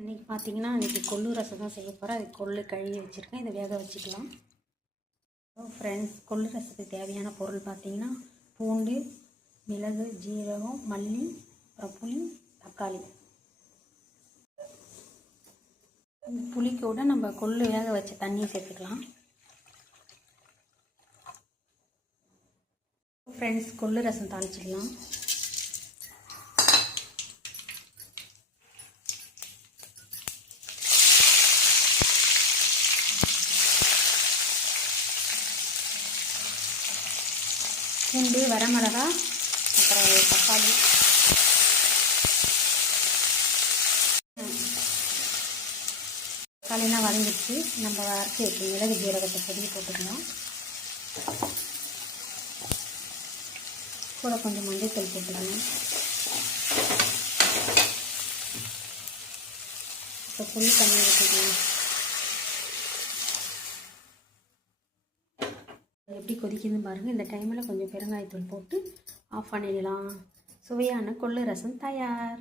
இன்றைக்கி பார்த்தீங்கன்னா கொள்ளு ரசம் தான் செய்ய போகிறேன். அது கொள்ளு கழுவி வச்சுருக்கேன். இதை வேக வச்சுக்கலாம். ஃப்ரெண்ட்ஸ், கொள்ளு ரசத்துக்கு தேவையான பொருள் பார்த்தீங்கன்னா பூண்டு, மிளகு, ஜீரகம், மல்லி, அப்புறம் புளி, தக்காளி. புளிக்கூட நம்ம கொள்ளு வேக வச்ச தண்ணியை சேர்த்துக்கலாம். ஃப்ரெண்ட்ஸ், கொள்ளு ரசம் தாளிச்சிக்கலாம். பூண்டு, வரமிளகா, அப்புறம் தக்காளி. தக்காளிலாம் வதங்கிடுச்சு. நம்ம அரைச்சி வச்சு மிளகு ஜீரகத்தை பொடி போட்டுக்கலாம். கூட கொஞ்சம் மஞ்சள் போட்டுக்கலாம். இப்போ புளி தண்ணி ஊற்றிக்கலாம். எப்படி கொதிக்குதுன்னு பாருங்கள். இந்த டைமில் கொஞ்சம் பெருங்காயத்தூள் போட்டு ஆஃப் பண்ணிடலாம். சுவையான கொள்ளு ரசம் தயார்.